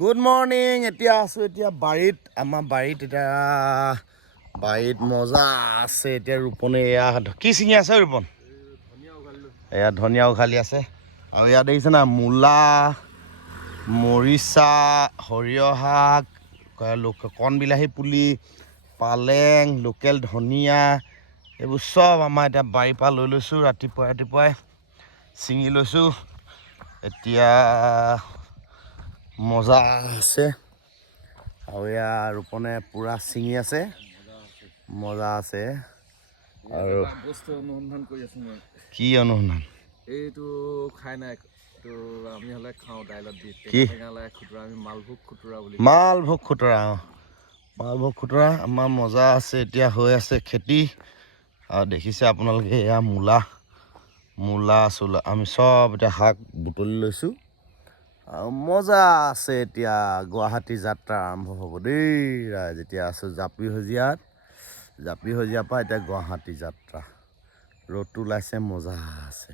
Good morning. এতিয়া আছোঁ বাৰীত। আমাৰ বাৰীত বাৰীত মজা আছে। এতিয়া ৰোপণে এয়া কি ছিঙি আছে ৰোপণ? এয়া ধনিয়া উঘালি আছে। আৰু ইয়াত দেখিছে না মূলা, মৰিচা, সৰিয়হ শাক, কণ বিলাহী পুলি, পালেং, লোকেল ধনিয়া, এইবোৰ চব আমাৰ এতিয়া বাৰীৰ পৰা লৈ লৈছোঁ। ৰাতিপুৱাই ছিঙি লৈছোঁ। এতিয়া মজা আছে। আৰু এয়া ৰোপণে পূৰা ছিঙি আছে, মজা আছে। আৰু বস্তু অনুসন্ধান কৰি আছোঁ মই। কি অনুসন্ধান? এইটো খাই নাই, এইটো আমি হ'লে খাওঁ দাইলত দি কি? টেঙা লাই খুতুৰা, আমি মালভোগ খুতুৰা বুলি কওঁ। মালভোগ খুতুৰা। মালভোগ খুতুৰা আমাৰ মজা আছে। এতিয়া হৈ আছে খেতি। আৰু দেখিছে আপোনালোকে এয়া মূলা চোলা আমি চব এতিয়া শাক বুটলি লৈছোঁ। আৰু মজা আছে। এতিয়া গুৱাহাটী যাত্ৰা আৰম্ভ হ'ব দেই ৰাইজ। এতিয়া আছোঁ জাপি সজিয়াৰ পৰা এতিয়া গুৱাহাটী যাত্ৰা। ৰ'দটো ওলাইছে, মজা আছে।